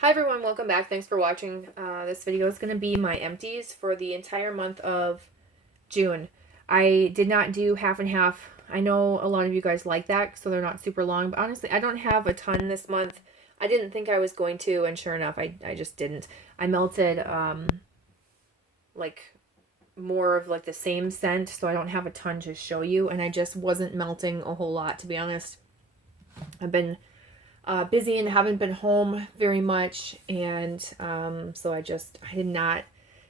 Hi everyone, welcome back. Thanks for watching. This video is going to be my empties for the entire month of June. I did not do half and half. I know a lot of you guys like that, so they're not super long, but honestly, I don't have a ton this month. I didn't think I was going to, and sure enough, I just didn't. I melted like more of like the same scent, so I don't have a ton to show you, and I just wasn't melting a whole lot, to be honest. I've been busy and haven't been home very much, and so I did not.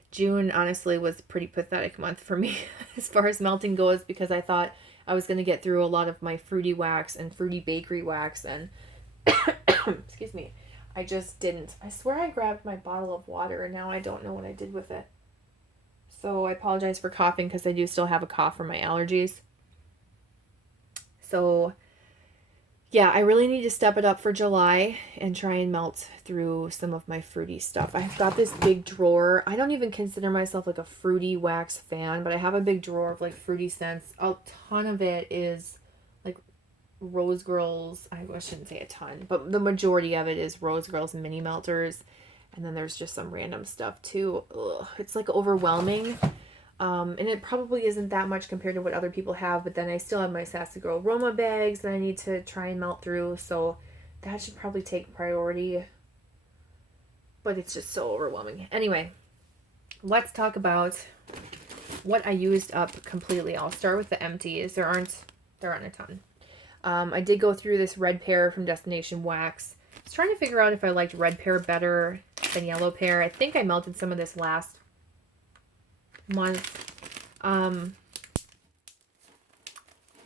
June honestly was a pretty pathetic month for me as far as melting goes, because I thought I was going to get through a lot of my fruity wax and fruity bakery wax, and excuse me, I just didn't. I swear I grabbed my bottle of water and now I don't know what I did with it. So I apologize for coughing, because I do still have a cough from my allergies. So yeah, I really need to step it up for July and try and melt through some of my fruity stuff. I've got this big drawer. I don't even consider myself like a fruity wax fan, but I have a big drawer of like fruity scents. A ton of it is like Rose Girls. I shouldn't say a ton, but the majority of it is Rose Girls and mini melters. And then there's just some random stuff too. Ugh, it's like overwhelming. And it probably isn't that much compared to what other people have, but then I still have my Sassy Girl Roma bags that I need to try and melt through, so that should probably take priority. But it's just so overwhelming. Anyway, let's talk about what I used up completely. I'll start with the empties. There aren't a ton. I did go through this red pear from Destination Wax. I was trying to figure out if I liked red pear better than yellow pear. I think I melted some of this last month.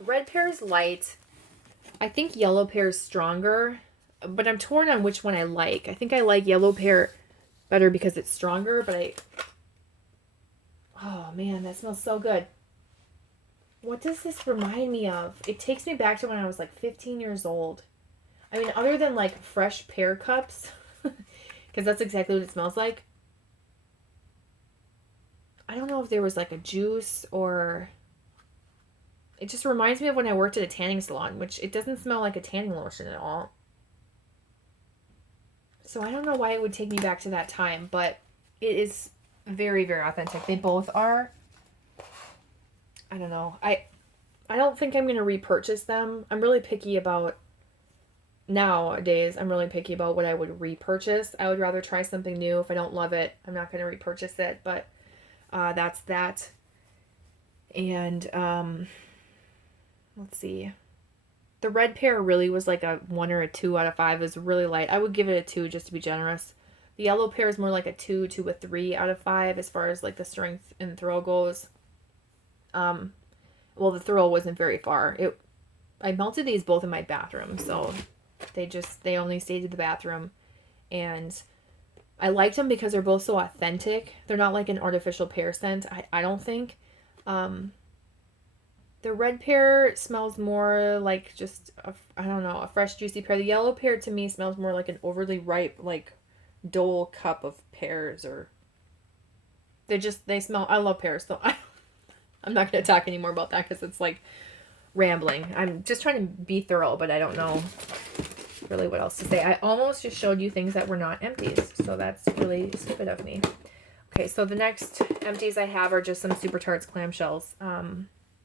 Red pear is light. I think yellow pear is stronger, but I'm torn on which one I like. I think I like yellow pear better because it's stronger, but oh man, that smells so good. What does this remind me of? It takes me back to when I was like 15 years old. I mean, other than like fresh pear cups, because that's exactly what it smells like. I don't know if there was like a juice, or it just reminds me of when I worked at a tanning salon, which it doesn't smell like a tanning lotion at all. So I don't know why it would take me back to that time, but it is very, very authentic. They both are. I don't know. I don't think I'm going to repurchase them. I'm really picky about nowadays. I'm really picky about what I would repurchase. I would rather try something new. If I don't love it, I'm not going to repurchase it, but that's that. And let's see. The red pear really was like a 1 or a 2 out of 5. It was really light. I would give it a 2 just to be generous. The yellow pear is more like a 2 to a 3 out of 5 as far as like the strength and throw goes. Well, the throw wasn't very far. I melted these both in my bathroom, so they only stayed in the bathroom, and I liked them because they're both so authentic. They're not like an artificial pear scent, I don't think. The red pear smells more like just, I don't know, a fresh juicy pear. The yellow pear to me smells more like an overly ripe, like Dole cup of pears, or they smell, I love pears, so I'm not going to talk anymore about that because it's like rambling. I'm just trying to be thorough, but I don't know really what else to say. I almost just showed you things that were not empties, so that's really stupid of me. Okay, so the next empties I have are just some Super Tarts clamshells.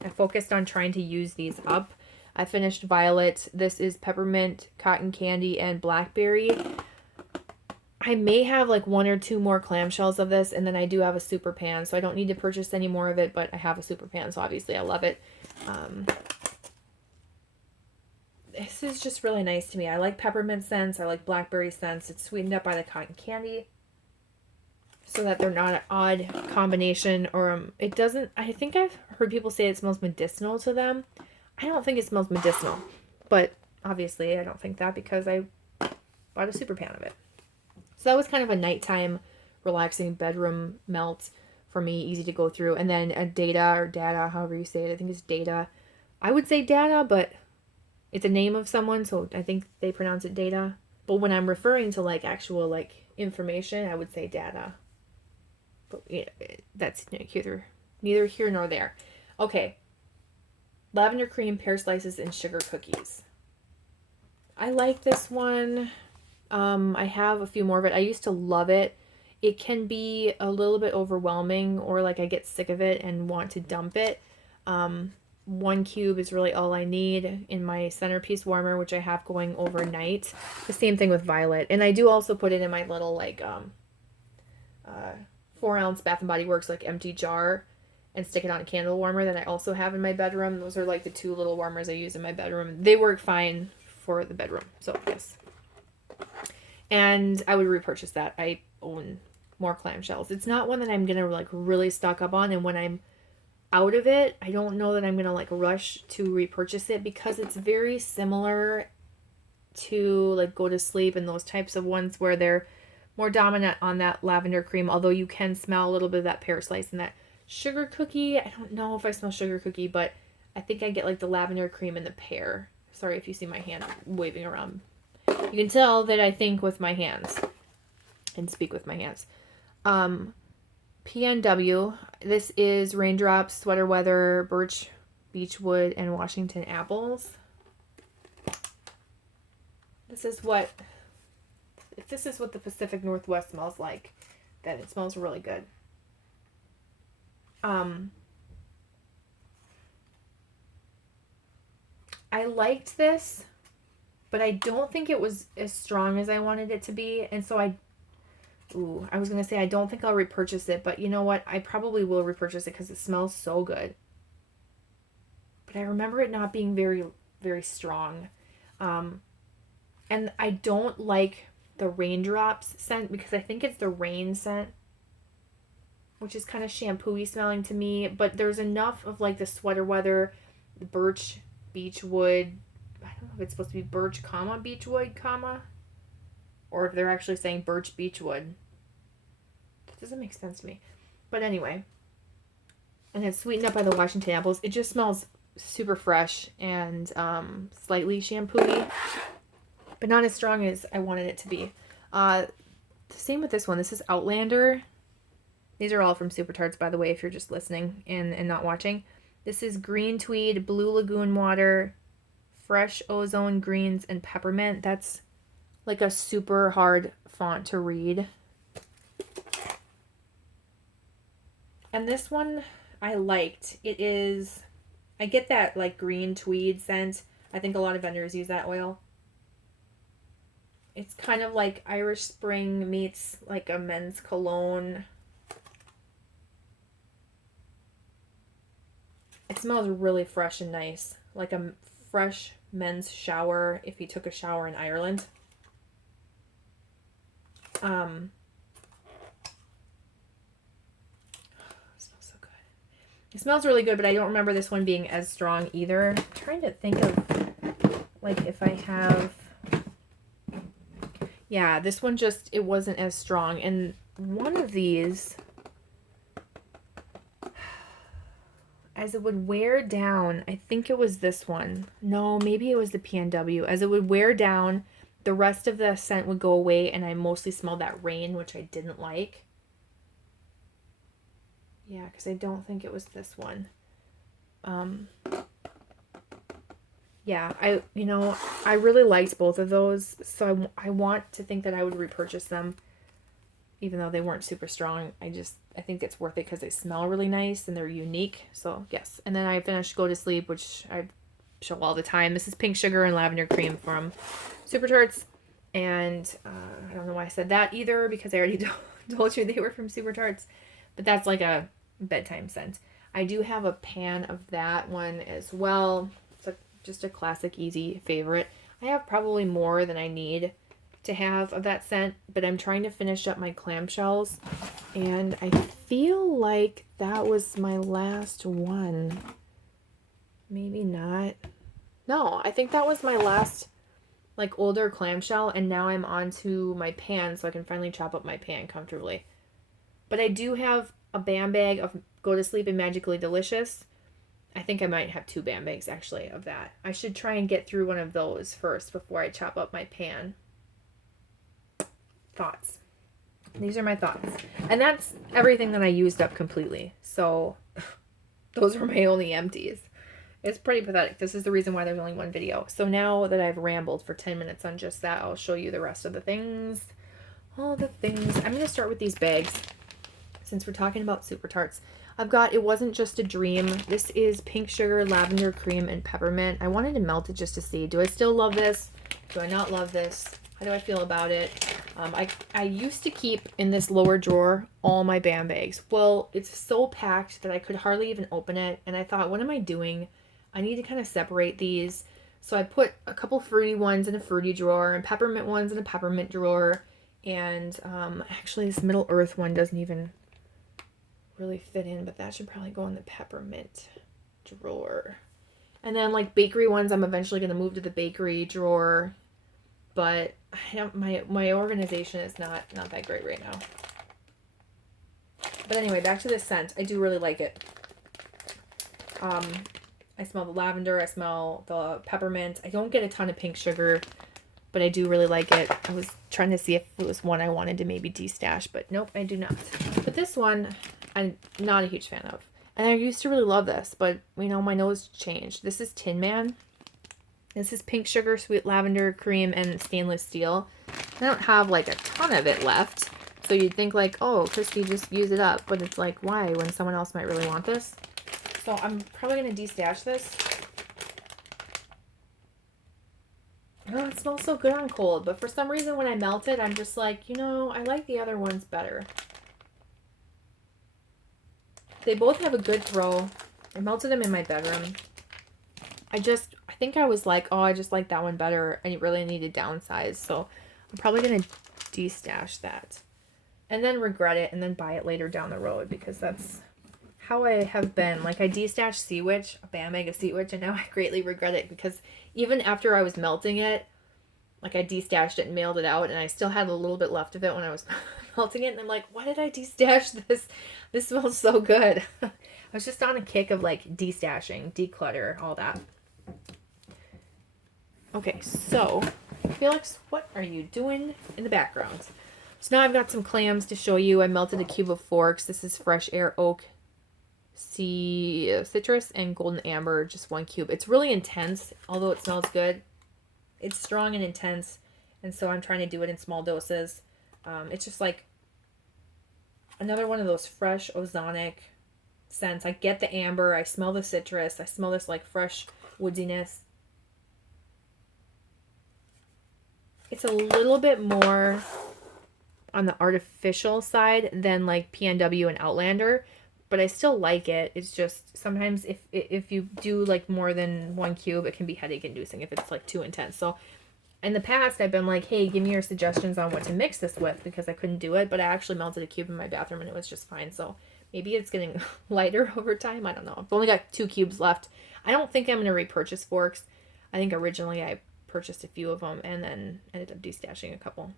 I focused on trying to use these up. I finished Violet. This is peppermint, cotton candy, and blackberry. I may have like 1 or 2 more clamshells of this, and then I do have a super pan, so I don't need to purchase any more of it, but I have a super pan, so obviously I love it. This is just really nice to me. I like peppermint scents. I like blackberry scents. It's sweetened up by the cotton candy, so that they're not an odd combination, or it doesn't. I think I've heard people say it smells medicinal to them. I don't think it smells medicinal, but obviously I don't think that because I bought a super pan of it. So that was kind of a nighttime relaxing bedroom melt for me, easy to go through. And then a data, however you say it, I think it's data. I would say data, but it's a name of someone, so I think they pronounce it data. But when I'm referring to like actual like information, I would say data. But yeah, that's neither here nor there. Okay. Lavender cream, pear slices, and sugar cookies. I like this one. I have a few more of it. I used to love it. It can be a little bit overwhelming, or like I get sick of it and want to dump it. 1 cube is really all I need in my centerpiece warmer, which I have going overnight. The same thing with violet. And I do also put it in my little like 4-ounce Bath and Body Works like empty jar and stick it on a candle warmer that I also have in my bedroom. Those are like the 2 little warmers I use in my bedroom. They work fine for the bedroom. So yes. And I would repurchase that. I own more clamshells. It's not one that I'm gonna like really stock up on, and when I'm out of it, I don't know that I'm gonna like rush to repurchase it, because it's very similar to like Go to Sleep and those types of ones where they're more dominant on that lavender cream, although you can smell a little bit of that pear slice and that sugar cookie. I don't know if I smell sugar cookie, but I think I get like the lavender cream and the pear. Sorry if you see my hand waving around. You can tell that I think with my hands and speak with my hands. PNW, this is Raindrops, Sweater Weather, Birch, Beechwood, and Washington Apples. This is what, if this is what the Pacific Northwest smells like, then it smells really good. I liked this, but I don't think it was as strong as I wanted it to be, and so I was going to say I don't think I'll repurchase it, but you know what? I probably will repurchase it because it smells so good. But I remember it not being very, very strong. And I don't like the Raindrops scent because I think it's the rain scent, which is kind of shampoo-y smelling to me, but there's enough of like the Sweater Weather, the Birch, Beechwood. I don't know if it's supposed to be Birch, Beechwood, or if they're actually saying Birch, Beechwood. That doesn't make sense to me. But anyway. And it's sweetened up by the Washington Apples. It just smells super fresh and slightly shampoo-y, but not as strong as I wanted it to be. The same with this one. This is Outlander. These are all from Super Tarts, by the way, if you're just listening and not watching. This is Green Tweed, Blue Lagoon Water, Fresh Ozone Greens, and Peppermint. That's like a super hard font to read. And this one I liked. It is, I get that like green tweed scent. I think a lot of vendors use that oil. It's kind of like Irish Spring meets like a men's cologne. It smells really fresh and nice, like a fresh men's shower if you took a shower in Ireland. It smells so good. It smells really good, but I don't remember this one being as strong either. I'm trying to think of like if I have, yeah, this one just, it wasn't as strong. And one of these, as it would wear down, I think it was this one. No, maybe it was the PNW. As it would wear down, the rest of the scent would go away, and I mostly smelled that rain, which I didn't like. Yeah, because I don't think it was this one. Yeah, I really liked both of those, so I want to think that I would repurchase them, even though they weren't super strong. I think it's worth it because they smell really nice and they're unique. So yes. And then I finished Go to Sleep, which I show all the time. This is Pink Sugar and Lavender Cream from Super Tarts. And I don't know why I said that either, because I already told you they were from Super Tarts. But that's like a bedtime scent. I do have a pan of that one as well. It's just a classic, easy favorite. I have probably more than I need to have of that scent, but I'm trying to finish up my clamshells, and I feel like that was my last one. Maybe not. No, I think that was my last like older clamshell, and now I'm on to my pan, so I can finally chop up my pan comfortably. But I do have a bam bag of Go to Sleep and Magically Delicious. I think I might have 2 bam bags actually of that. I should try and get through one of those first before I chop up my pan. Thoughts. These are my thoughts. And that's everything that I used up completely. So those were my only empties. It's pretty pathetic. This is the reason why there's only one video. So now that I've rambled for 10 minutes on just that, I'll show you the rest of the things. All the things. I'm going to start with these bags since we're talking about Super Tarts. I've got It Wasn't Just a Dream. This is pink sugar, lavender cream, and peppermint. I wanted to melt it just to see. Do I still love this? Do I not love this? How do I feel about it? I used to keep in this lower drawer all my BAM bags. Well, it's so packed that I could hardly even open it. And I thought, what am I doing? I need to kind of separate these. So I put a couple fruity ones in a fruity drawer and peppermint ones in a peppermint drawer. And actually this Middle Earth one doesn't even really fit in, but that should probably go in the peppermint drawer. And then like bakery ones, I'm eventually going to move to the bakery drawer. But my organization is not that great right now. But anyway, back to this scent. I do really like it. I smell the lavender. I smell the peppermint. I don't get a ton of pink sugar, but I do really like it. I was trying to see if it was one I wanted to maybe de-stash, but nope, I do not. But this one, I'm not a huge fan of. And I used to really love this, but, you know, my nose changed. This is Tin Man. This is pink sugar, sweet lavender cream, and stainless steel. I don't have like a ton of it left. So you'd think like, oh, Christy, just use it up. But it's like, why? When someone else might really want this. So I'm probably going to de-stash this. Oh, it smells so good on cold. But for some reason when I melt it, I'm just like, you know, I like the other ones better. They both have a good throw. I melted them in my bedroom. I think I was like, oh, I just like that one better. I really need to downsize. So I'm probably going to de-stash that. And then regret it and then buy it later down the road. Because that's how I have been. Like I de-stashed Sea Witch, a BAM egg of Sea Witch. And now I greatly regret it. Because even after I was melting it, like I de-stashed it and mailed it out. And I still had a little bit left of it when I was melting it. And I'm like, why did I de-stash this? This smells so good. I was just on a kick of like de-stashing, declutter, all that. Okay, so Felix, what are you doing in the background? So now I've got some clams to show you. I melted a cube of forks. This is Fresh Air Oak, Citrus, and Golden Amber, just 1 cube. It's really intense, although it smells good. It's strong and intense, and so I'm trying to do it in small doses. It's just like another one of those fresh ozonic scents. I get the amber. I smell the citrus. I smell this like fresh woodiness. It's a little bit more on the artificial side than like PNW and Outlander, but I still like it. It's just sometimes if you do like more than 1 cube, it can be headache inducing if it's like too intense. So in the past, I've been like, hey, give me your suggestions on what to mix this with because I couldn't do it, but I actually melted a cube in my bathroom and it was just fine. So maybe it's getting lighter over time. I don't know. I've only got 2 cubes left. I don't think I'm going to repurchase forks. I think originally I purchased a few of them and then ended up de-stashing a couple.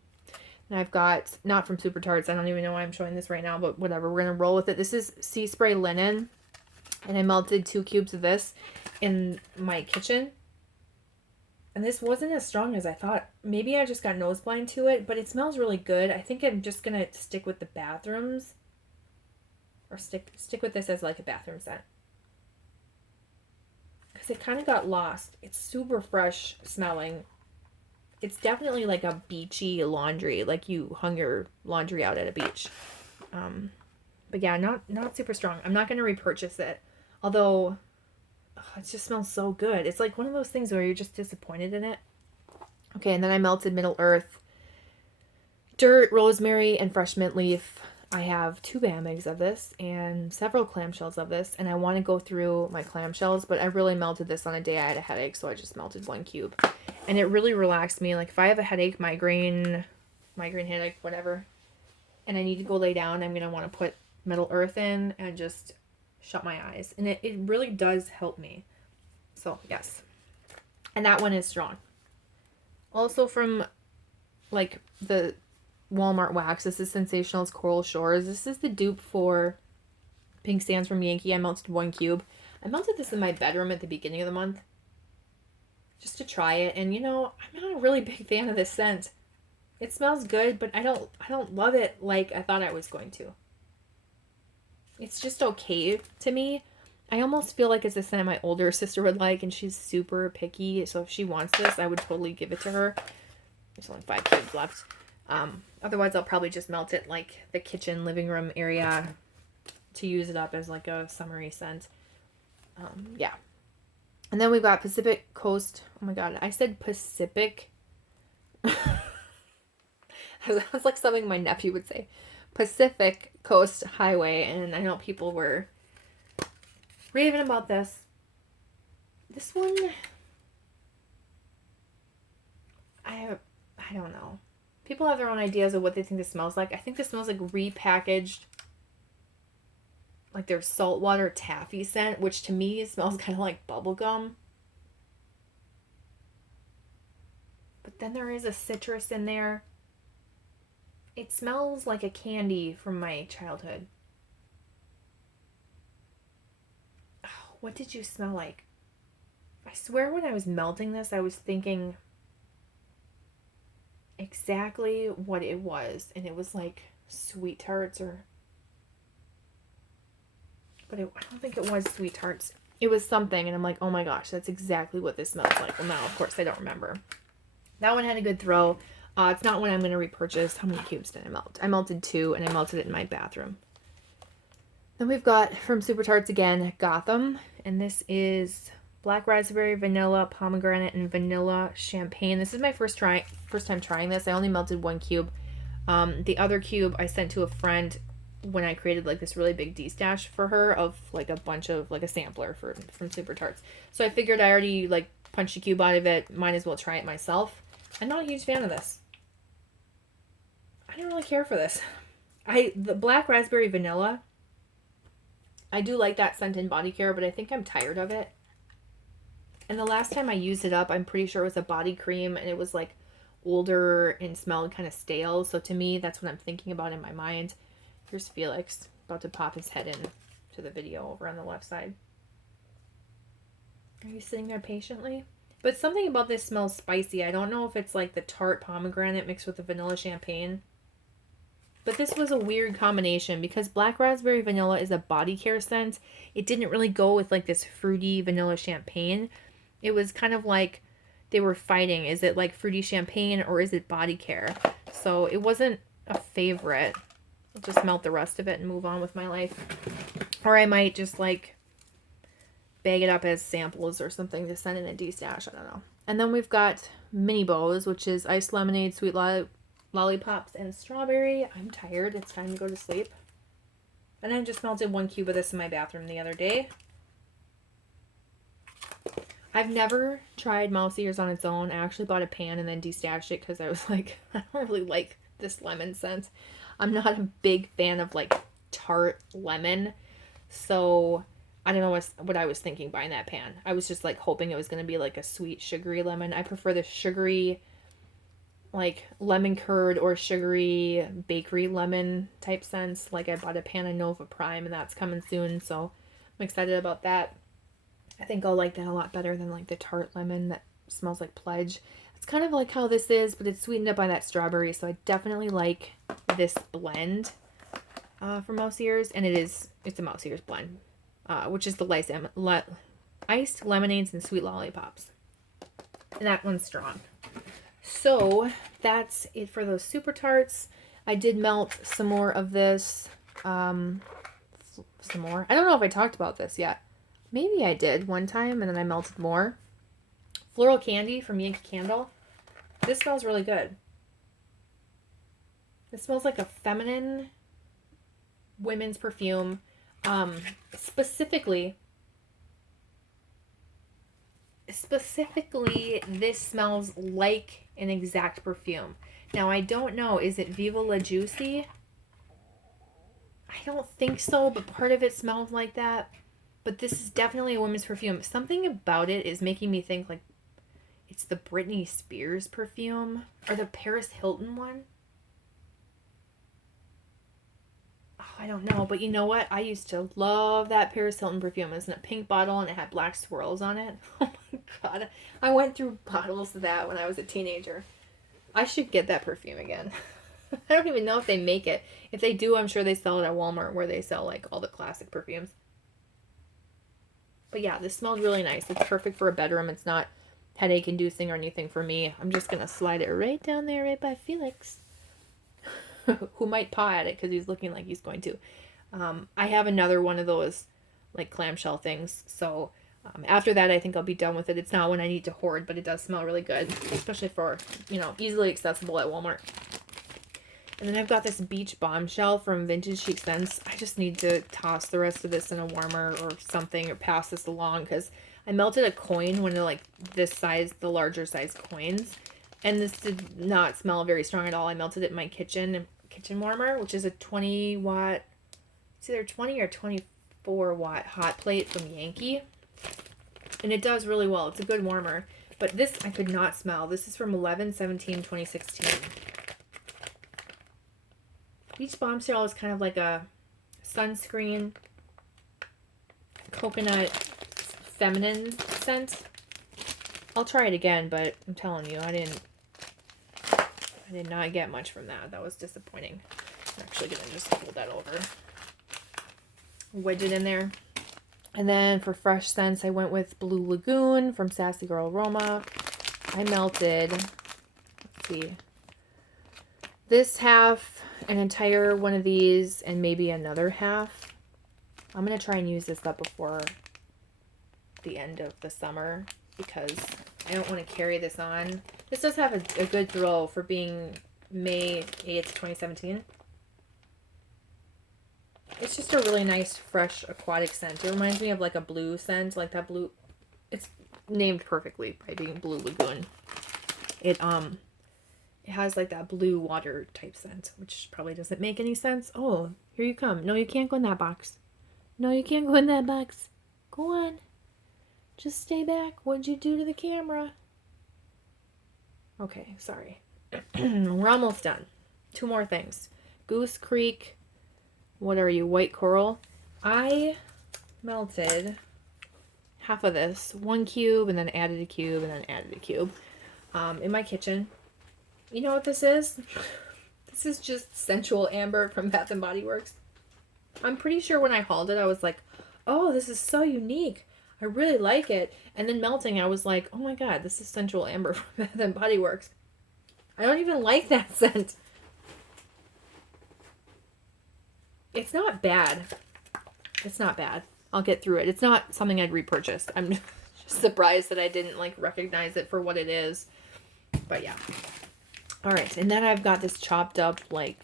And I've got, not from Super Tarts, I don't even know why I'm showing this right now, but whatever, we're going to roll with it. This is Sea Spray Linen, and I melted 2 cubes of this in my kitchen. And this wasn't as strong as I thought. Maybe I just got nose blind to it, but it smells really good. I think I'm just going to stick with the bathrooms, or stick with this as like a bathroom scent. Because it kind of got lost. It's super fresh smelling. It's definitely like a beachy laundry, like you hung your laundry out at a beach. But yeah, not super strong. I'm not going to repurchase it. Although, it just smells so good. It's like one of those things where you're just disappointed in it. Okay, and then I melted Middle Earth, dirt, rosemary, and fresh mint leaf. I have 2 BAM eggs of this and several clamshells of this, and I want to go through my clamshells, but I really melted this on a day I had a headache, so I just melted 1 cube. And it really relaxed me. Like if I have a headache, migraine headache, whatever, and I need to go lay down, I'm going to want to put Middle Earth in and just shut my eyes. And it really does help me. So, yes. And that one is strong. Also from like the Walmart wax, this is Sensational's Coral Shores. This is the dupe for Pink Sands from Yankee. I melted 1 cube. I melted this in my bedroom at the beginning of the month just to try it. And you know, I'm not a really big fan of this scent. It smells good, but I don't love it like I thought I was going to. It's just okay to me. I almost feel like it's a scent my older sister would like, and she's super picky. So if she wants this, I would totally give it to her. There's only 5 cubes left. Otherwise, I'll probably just melt it like the kitchen, living room area to use it up as like a summery scent. Yeah. And then we've got Pacific Coast. Oh my God, I said Pacific. That's like something my nephew would say. Pacific Coast Highway. And I know people were raving about this. This one, I don't know. People have their own ideas of what they think this smells like. I think this smells like repackaged, like their saltwater taffy scent, which to me smells kind of like bubblegum. But then there is a citrus in there. It smells like a candy from my childhood. Oh, what did you smell like? I swear when I was melting this, I was thinking exactly what it was. And it was like sweet tarts but I don't think it was sweet tarts. It was something. And I'm like, oh my gosh, that's exactly what this smells like. Well, now, of course, I don't remember. That one had a good throw. It's not one I'm going to repurchase. How many cubes did I melt? I melted 2, and I melted it in my bathroom. Then we've got, from Super Tarts again, Gotham. And this is black raspberry, vanilla, pomegranate, and vanilla champagne. This is my first time trying this. I only melted 1 cube. The other cube I sent to a friend when I created like this really big D-stash for her of like a bunch of like a sampler from Super Tarts. So I figured I already like punched a cube out of it. Might as well try it myself. I'm not a huge fan of this. I don't really care for this. The black raspberry vanilla, I do like that scent in body care, but I think I'm tired of it. And the last time I used it up, I'm pretty sure it was a body cream, and it was like older and smelled kind of stale. So to me, that's what I'm thinking about in my mind. Here's Felix, about to pop his head in to the video over on the left side. Are you sitting there patiently? But something about this smells spicy. I don't know if it's like the tart pomegranate mixed with the vanilla champagne. But this was a weird combination because black raspberry vanilla is a body care scent. It didn't really go with like this fruity vanilla champagne. It was kind of like they were fighting. Is it like fruity champagne or is it body care? So it wasn't a favorite. I'll just melt the rest of it and move on with my life. Or I might just like bag it up as samples or something to send in a D-stash. I don't know. And then we've got mini bows, which is iced lemonade, sweet lollipops, and strawberry. I'm tired. It's time to go to sleep. And I just melted 1 cube of this in my bathroom the other day. I've never tried mouse ears on its own. I actually bought a pan and then de-stashed it because I was like, I don't really like this lemon scent. I'm not a big fan of like tart lemon. So I don't know what I was thinking buying that pan. I was just like hoping it was going to be like a sweet sugary lemon. I prefer the sugary like lemon curd or sugary bakery lemon type scents. Like I bought a pan of Nova Prime and that's coming soon. So I'm excited about that. I think I'll like that a lot better than like the tart lemon that smells like Pledge. It's kind of like how this is, but it's sweetened up by that strawberry. So I definitely like this blend for mouse ears. And it's a mouse ears blend, which is the iced lemonades and sweet lollipops. And that one's strong. So that's it for those Super Tarts. I did melt some more of this. Some more. I don't know if I talked about this yet. Maybe I did one time and then I melted more. Floral Candy from Yankee Candle. This smells really good. It smells like a feminine women's perfume. Specifically, this smells like an exact perfume. Now, I don't know. Is it Viva La Juicy? I don't think so, but part of it smells like that. But this is definitely a women's perfume. Something about it is making me think like it's the Britney Spears perfume or the Paris Hilton one. Oh, I don't know, but you know what? I used to love that Paris Hilton perfume. It was in a pink bottle and it had black swirls on it. Oh my god. I went through bottles of that when I was a teenager. I should get that perfume again. I don't even know if they make it. If they do, I'm sure they sell it at Walmart where they sell like all the classic perfumes. But yeah, this smelled really nice. It's perfect for a bedroom. It's not headache inducing or anything for me. I'm just going to slide it right down there right by Felix, who might paw at it because he's looking like he's going to. I have another one of those like clamshell things. So after that, I think I'll be done with it. It's not one I need to hoard, but it does smell really good, especially for, you know, easily accessible at Walmart. And then I've got this Beach Bombshell from Vintage Chic Scents. I just need to toss the rest of this in a warmer or something, or pass this along, because I melted a coin, one of like this size, the larger size coins, and this did not smell very strong at all. I melted it in my kitchen warmer, which is a 20 watt, it's either 20 or 24 watt hot plate from Yankee. And it does really well. It's a good warmer. But this I could not smell. This is from 11/17/2016. Beach Bombshell is kind of like a sunscreen, coconut, feminine scent. I'll try it again, but I'm telling you, I did not get much from that. That was disappointing. I'm actually going to just fold that over. Wedge it in there. And then for fresh scents, I went with Blue Lagoon from Sassy Girl Aroma. I melted, let's see, this half, an entire one of these, and maybe another half. I'm going to try and use this up before the end of the summer because I don't want to carry this on. This does have a good throw for being May 8th, 2017. It's just a really nice, fresh, aquatic scent. It reminds me of like a blue scent, like that blue. It's named perfectly by being Blue Lagoon. It has like that blue water type scent, which probably doesn't make any sense. Oh, here you come. No, you can't go in that box. No, you can't go in that box. Go on. Just stay back. What'd you do to the camera? Okay, sorry. We're almost done. 2 more things. Goose Creek. What are you? White Coral. I melted half of this. 1 cube and then added a cube and then added a cube in my kitchen. You know what this is? This is just Sensual Amber from Bath & Body Works. I'm pretty sure when I hauled it, I was like, oh, this is so unique. I really like it. And then melting, I was like, oh my god, this is Sensual Amber from Bath & Body Works. I don't even like that scent. It's not bad. It's not bad. I'll get through it. It's not something I'd repurchase. I'm just surprised that I didn't like recognize it for what it is. But yeah. All right, and then I've got this chopped up, like,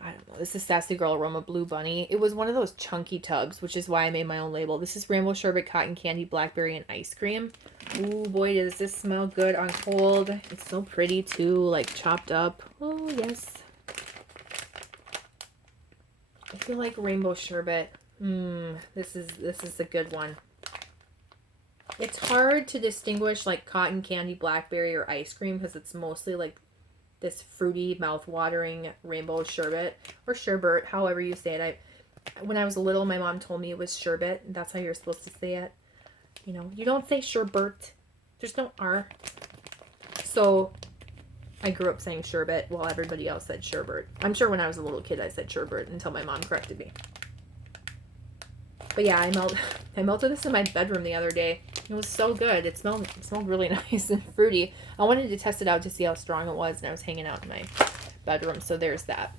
I don't know, this is Sassy Girl Aroma Blue Bunny. It was one of those chunky tubs, which is why I made my own label. This is Rainbow Sherbet, Cotton Candy, Blackberry, and Ice Cream. Ooh, boy, does this smell good on cold. It's so pretty, too, like, chopped up. Oh, yes. I feel like Rainbow Sherbet. This is a good one. It's hard to distinguish like cotton candy, blackberry, or ice cream because it's mostly like this fruity, mouth-watering rainbow sherbet or sherbet, however you say it. When I was little, my mom told me it was sherbet. And that's how you're supposed to say it. You know, you don't say sherbet. There's no R. So I grew up saying sherbet while everybody else said sherbet. I'm sure when I was a little kid, I said sherbet until my mom corrected me. But yeah, I melted this in my bedroom the other day. It was so good. It smelled really nice and fruity. I wanted to test it out to see how strong it was, and I was hanging out in my bedroom, so there's that.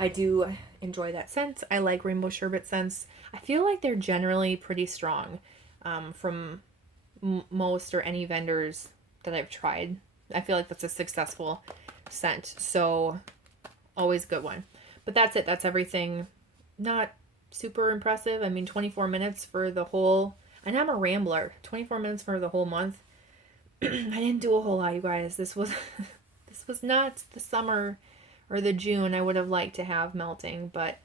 I do enjoy that scent. I like Rainbow Sherbet scents. I feel like they're generally pretty strong from most or any vendors that I've tried. I feel like that's a successful scent, so always a good one. But that's it. That's everything. Not super impressive. I mean, 24 minutes for the whole, and I'm a rambler. 24 minutes for the whole month. I didn't do a whole lot, you guys. This was not the summer or the June I would have liked to have melting, but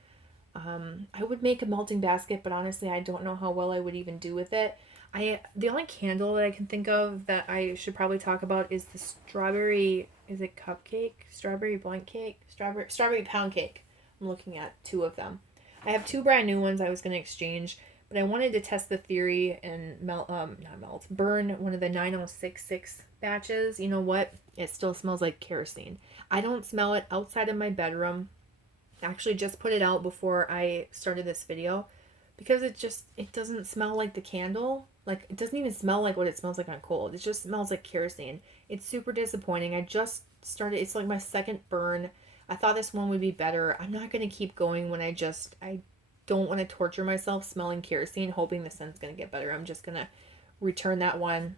I would make a melting basket, but honestly, I don't know how well I would even do with it. The only candle that I can think of that I should probably talk about is the strawberry, is it cupcake? Strawberry blank cake? Strawberry pound cake. I'm looking at 2 of them. I have 2 brand new ones I was going to exchange, but I wanted to test the theory and burn one of the 9066 batches. You know what? It still smells like kerosene. I don't smell it outside of my bedroom. I actually just put it out before I started this video because it doesn't smell like the candle. Like, it doesn't even smell like what it smells like on cold. It just smells like kerosene. It's super disappointing. I just started, it's like my second burn. I thought this one would be better. I'm not going to keep going when I don't want to torture myself smelling kerosene, hoping the scent's going to get better. I'm just going to return that one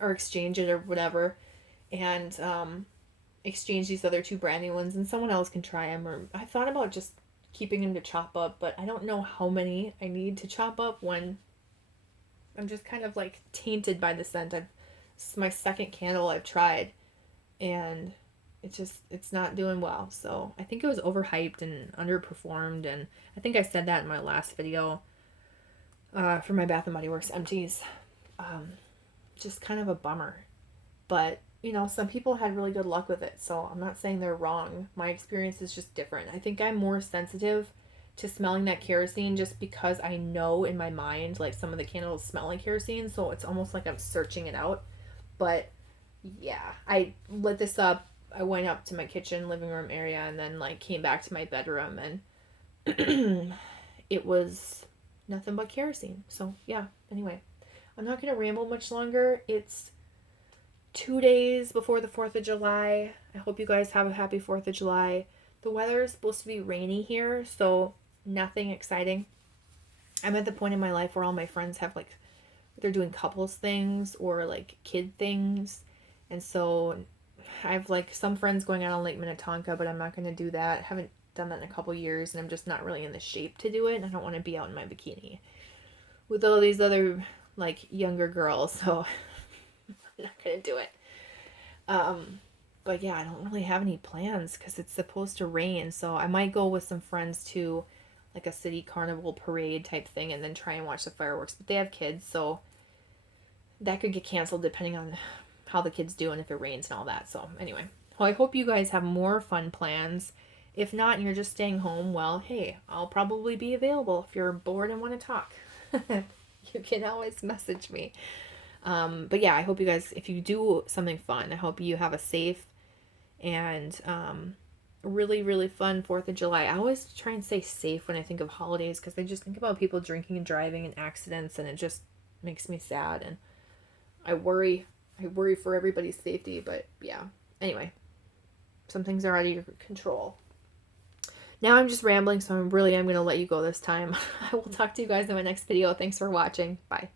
or exchange it or whatever, and exchange these other two brand new ones, and someone else can try them. Or I thought about just keeping them to chop up, but I don't know how many I need to chop up when I'm just kind of like tainted by the scent. This is my second candle I've tried, and it's not doing well. So I think it was overhyped and underperformed, and I think I said that in my last video for my Bath and Body Works Empties. Just kind of a bummer, but you know, some people had really good luck with it, so I'm not saying they're wrong. My experience is just different. I think I'm more sensitive to smelling that kerosene just because I know in my mind like some of the candles smell like kerosene, so it's almost like I'm searching it out. But yeah, I lit this up. I went up to my kitchen living room area and then like came back to my bedroom, and it was nothing but kerosene. So yeah, anyway, I'm not gonna ramble much longer. It's 2 days before the 4th of July. I hope you guys have a happy 4th of July. The weather is supposed to be rainy here, so nothing exciting. I'm at the point in my life where all my friends have like, they're doing couples things or like kid things. And so I have like some friends going out on Lake Minnetonka, but I'm not going to do that. I haven't done that in a couple years, and I'm just not really in the shape to do it. And I don't want to be out in my bikini with all these other like younger girls, so I'm not going to do it. But yeah, I don't really have any plans because it's supposed to rain, so I might go with some friends to like a city carnival parade type thing and then try and watch the fireworks. But they have kids, so that could get canceled depending on how the kids do and if it rains and all that. So anyway, well, I hope you guys have more fun plans. If not, and you're just staying home, well, hey, I'll probably be available if you're bored and want to talk. You can always message me. But yeah, I hope you guys, if you do something fun, I hope you have a safe and really, really fun 4th of July. I always try and say safe when I think of holidays because I just think about people drinking and driving and accidents, and it just makes me sad, and I worry for everybody's safety. But yeah, anyway, some things are out of your control. Now I'm just rambling, so I'm going to let you go this time. I will talk to you guys in my next video. Thanks for watching. Bye.